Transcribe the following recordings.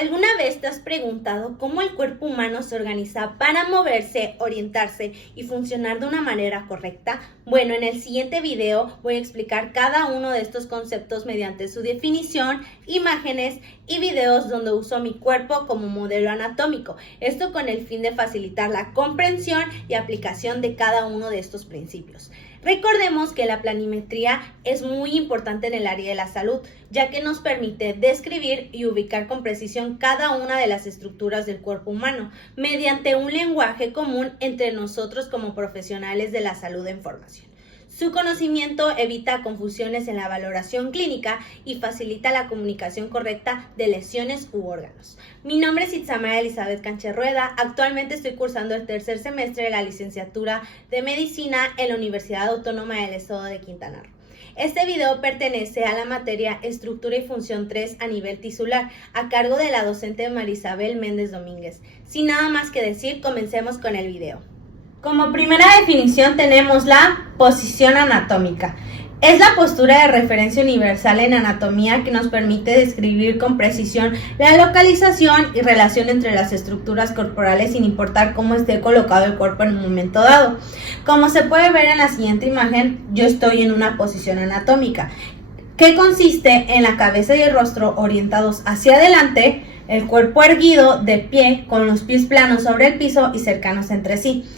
¿Alguna vez te has preguntado cómo el cuerpo humano se organiza para moverse, orientarse y funcionar de una manera correcta? Bueno, en el siguiente video voy a explicar cada uno de estos conceptos mediante su definición, imágenes y videos donde uso mi cuerpo como modelo anatómico. Esto con el fin de facilitar la comprensión y aplicación de cada uno de estos principios. Recordemos que la planimetría es muy importante en el área de la salud, ya que nos permite describir y ubicar con precisión cada una de las estructuras del cuerpo humano, mediante un lenguaje común entre nosotros como profesionales de la salud en formación. Su conocimiento evita confusiones en la valoración clínica y facilita la comunicación correcta de lesiones u órganos. Mi nombre es Itzamara Elizabeth Canche Rueda. Actualmente estoy cursando el tercer semestre de la licenciatura de Medicina en la Universidad Autónoma del Estado de Quintana Roo. Este video pertenece a la materia Estructura y Función 3 a nivel tisular, a cargo de la docente Marisabel Méndez Domínguez. Sin nada más que decir, comencemos con el video. Como primera definición tenemos la posición anatómica. Es la postura de referencia universal en anatomía que nos permite describir con precisión la localización y relación entre las estructuras corporales sin importar cómo esté colocado el cuerpo en un momento dado. Como se puede ver en la siguiente imagen, yo estoy en una posición anatómica, que consiste en la cabeza y el rostro orientados hacia adelante, el cuerpo erguido de pie con los pies planos sobre el piso y cercanos entre sí.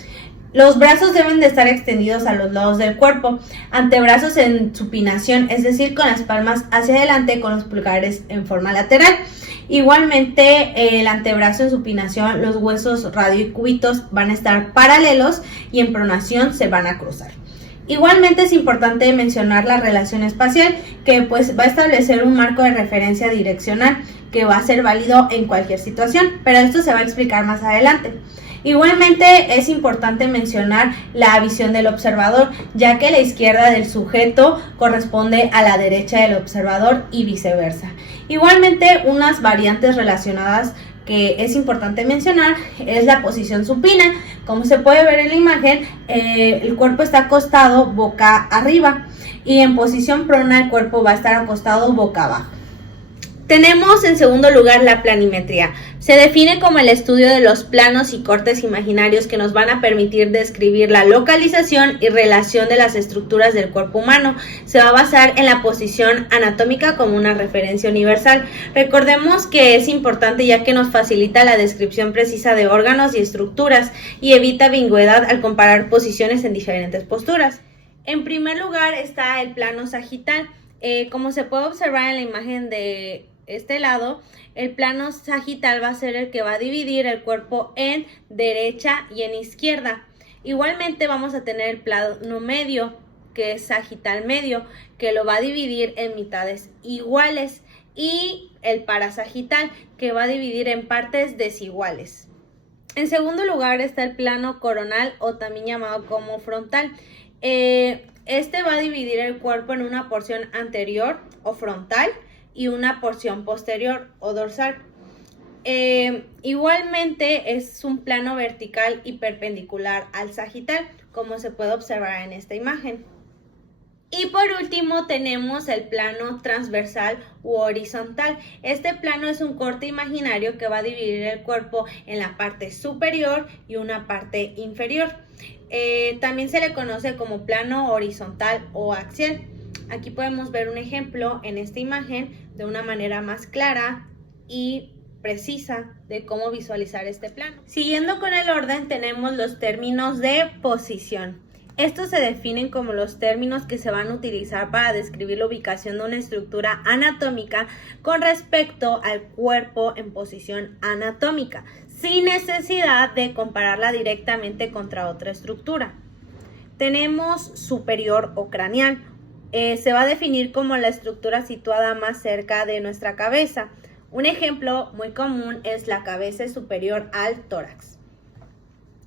Los brazos deben de estar extendidos a los lados del cuerpo, antebrazos en supinación, es decir, con las palmas hacia adelante con los pulgares en forma lateral. Igualmente, el antebrazo en supinación, los huesos radiocúbitos van a estar paralelos y en pronación se van a cruzar. Igualmente es importante mencionar la relación espacial, que pues va a establecer un marco de referencia direccional que va a ser válido en cualquier situación, pero esto se va a explicar más adelante. Igualmente es importante mencionar la visión del observador, ya que la izquierda del sujeto corresponde a la derecha del observador y viceversa. Igualmente, unas variantes relacionadas que es importante mencionar es la posición supina. Como se puede ver en la imagen, el cuerpo está acostado boca arriba y en posición prona el cuerpo va a estar acostado boca abajo. Tenemos en segundo lugar la planimetría. Se define como el estudio de los planos y cortes imaginarios que nos van a permitir describir la localización y relación de las estructuras del cuerpo humano. Se va a basar en la posición anatómica como una referencia universal. Recordemos que es importante ya que nos facilita la descripción precisa de órganos y estructuras y evita ambigüedad al comparar posiciones en diferentes posturas. En primer lugar está el plano sagital. Como se puede observar en la imagen de este lado, el plano sagital va a ser el que va a dividir el cuerpo en derecha y en izquierda. Igualmente vamos a tener el plano medio, que es sagital medio, que lo va a dividir en mitades iguales, y el parasagital, que va a dividir en partes desiguales. En segundo lugar está el plano coronal, o también llamado como frontal. Este va a dividir el cuerpo en una porción anterior o frontal y una porción posterior o dorsal. Igualmente es un plano vertical y perpendicular al sagital, como se puede observar en esta imagen. Y por último tenemos el plano transversal u horizontal. Este plano es un corte imaginario que va a dividir el cuerpo en la parte superior y una parte inferior. También se le conoce como plano horizontal o axial. Aquí podemos ver un ejemplo en esta imagen de una manera más clara y precisa de cómo visualizar este plano. Siguiendo con el orden, tenemos los términos de posición. Estos se definen como los términos que se van a utilizar para describir la ubicación de una estructura anatómica con respecto al cuerpo en posición anatómica, sin necesidad de compararla directamente contra otra estructura. Tenemos superior o craneal. Se va a definir como la estructura situada más cerca de nuestra cabeza. Un ejemplo muy común es la cabeza superior al tórax.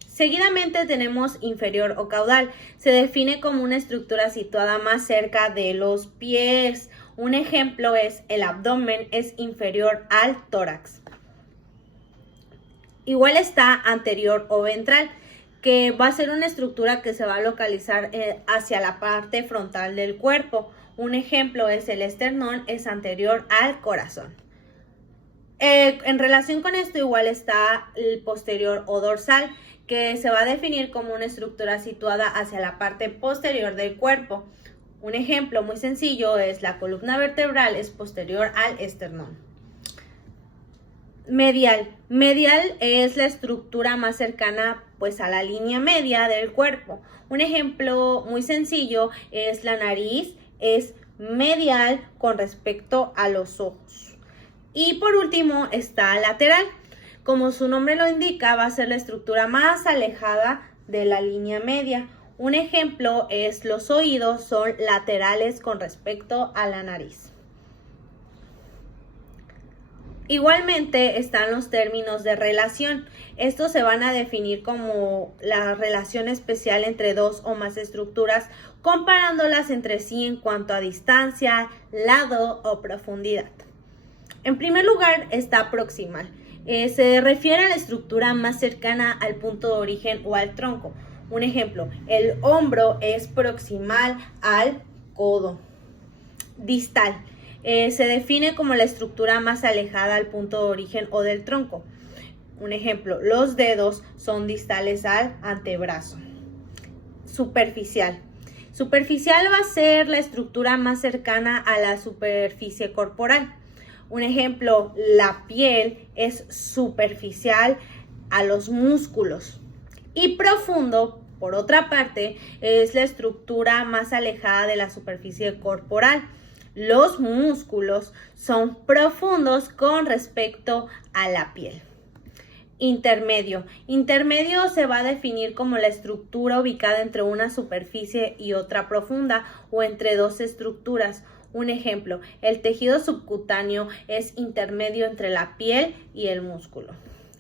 Seguidamente tenemos inferior o caudal. Se define como una estructura situada más cerca de los pies. Un ejemplo es el abdomen es inferior al tórax. Igual está anterior o ventral, que va a ser una estructura que se va a localizar hacia la parte frontal del cuerpo. Un ejemplo es el esternón, es anterior al corazón. En relación con esto igual está el posterior o dorsal, que se va a definir como una estructura situada hacia la parte posterior del cuerpo. Un ejemplo muy sencillo es la columna vertebral es posterior al esternón. Medial. Medial es la estructura más cercana pues a la línea media del cuerpo. Un ejemplo muy sencillo es la nariz, es medial con respecto a los ojos. Y por último está lateral. Como su nombre lo indica, va a ser la estructura más alejada de la línea media. Un ejemplo es los oídos son laterales con respecto a la nariz. Igualmente están los términos de relación. Estos se van a definir como la relación especial entre dos o más estructuras, comparándolas entre sí en cuanto a distancia, lado o profundidad. En primer lugar está proximal. Se refiere a la estructura más cercana al punto de origen o al tronco. Un ejemplo, el hombro es proximal al codo. Distal. Se define como la estructura más alejada al punto de origen o del tronco. Un ejemplo, los dedos son distales al antebrazo. Superficial. Superficial va a ser la estructura más cercana a la superficie corporal. Un ejemplo, la piel es superficial a los músculos. Y profundo, por otra parte, es la estructura más alejada de la superficie corporal. Los músculos son profundos con respecto a la piel. Intermedio. Intermedio se va a definir como la estructura ubicada entre una superficie y otra profunda o entre dos estructuras. Un ejemplo, el tejido subcutáneo es intermedio entre la piel y el músculo.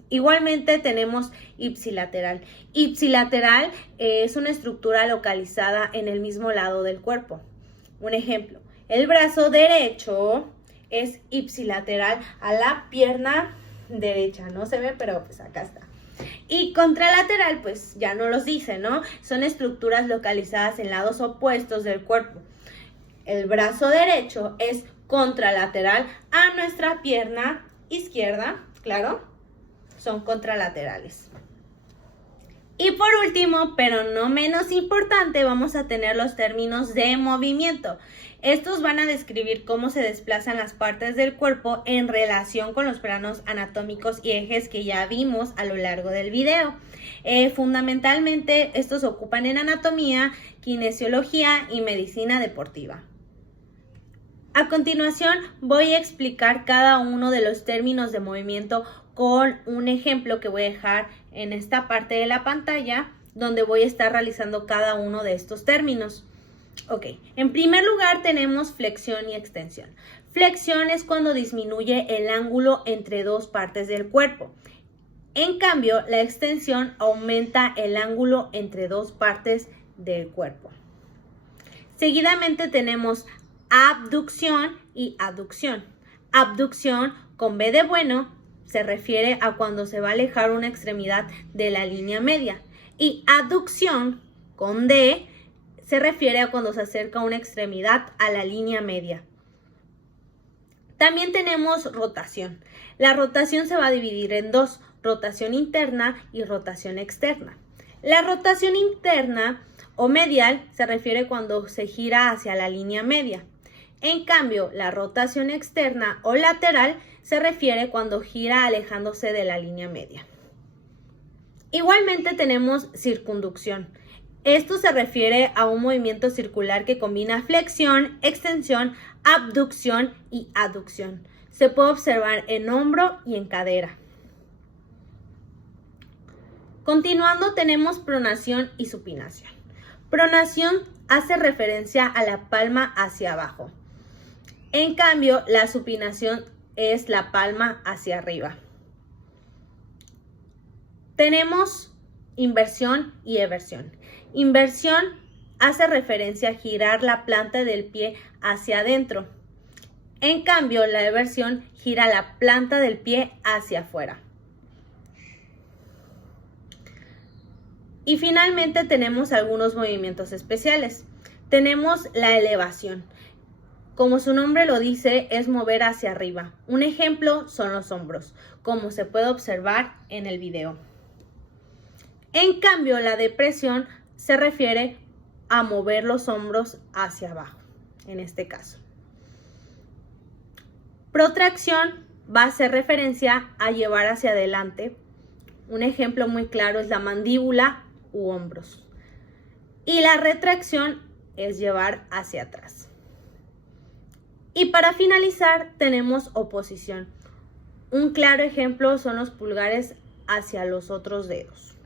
Igualmente tenemos ipsilateral. Ipsilateral es una estructura localizada en el mismo lado del cuerpo. Un ejemplo, el brazo derecho es ipsilateral a la pierna derecha. No se ve, pero pues acá está. Y contralateral, pues ya no los dice, ¿no? Son estructuras localizadas en lados opuestos del cuerpo. El brazo derecho es contralateral a nuestra pierna izquierda, claro, son contralaterales. Y por último, pero no menos importante, vamos a tener los términos de movimiento. Estos van a describir cómo se desplazan las partes del cuerpo en relación con los planos anatómicos y ejes que ya vimos a lo largo del video. Fundamentalmente, estos se ocupan en anatomía, kinesiología y medicina deportiva. A continuación, voy a explicar cada uno de los términos de movimiento con un ejemplo que voy a dejar en esta parte de la pantalla, donde voy a estar realizando cada uno de estos términos. Ok, en primer lugar tenemos flexión y extensión. Flexión es cuando disminuye el ángulo entre dos partes del cuerpo. En cambio, la extensión aumenta el ángulo entre dos partes del cuerpo. Seguidamente tenemos abducción y aducción. Abducción con B de bueno se refiere a cuando se va a alejar una extremidad de la línea media. Y aducción con D se refiere a cuando se acerca una extremidad a la línea media. También tenemos rotación. La rotación se va a dividir en dos, rotación interna y rotación externa. La rotación interna o medial se refiere cuando se gira hacia la línea media. En cambio, la rotación externa o lateral se refiere cuando gira alejándose de la línea media. Igualmente tenemos circunducción. Esto se refiere a un movimiento circular que combina flexión, extensión, abducción y aducción. Se puede observar en hombro y en cadera. Continuando tenemos pronación y supinación. Pronación hace referencia a la palma hacia abajo. En cambio, la supinación es la palma hacia arriba. Tenemos inversión y eversión. Inversión hace referencia a girar la planta del pie hacia adentro. En cambio, la eversión gira la planta del pie hacia afuera. Y finalmente tenemos algunos movimientos especiales. Tenemos la elevación. Como su nombre lo dice, es mover hacia arriba. Un ejemplo son los hombros, como se puede observar en el video. En cambio, la depresión se refiere a mover los hombros hacia abajo, en este caso. Protracción va a hacer referencia a llevar hacia adelante. Un ejemplo muy claro es la mandíbula u hombros. Y la retracción es llevar hacia atrás. Y para finalizar tenemos oposición. Un claro ejemplo son los pulgares hacia los otros dedos.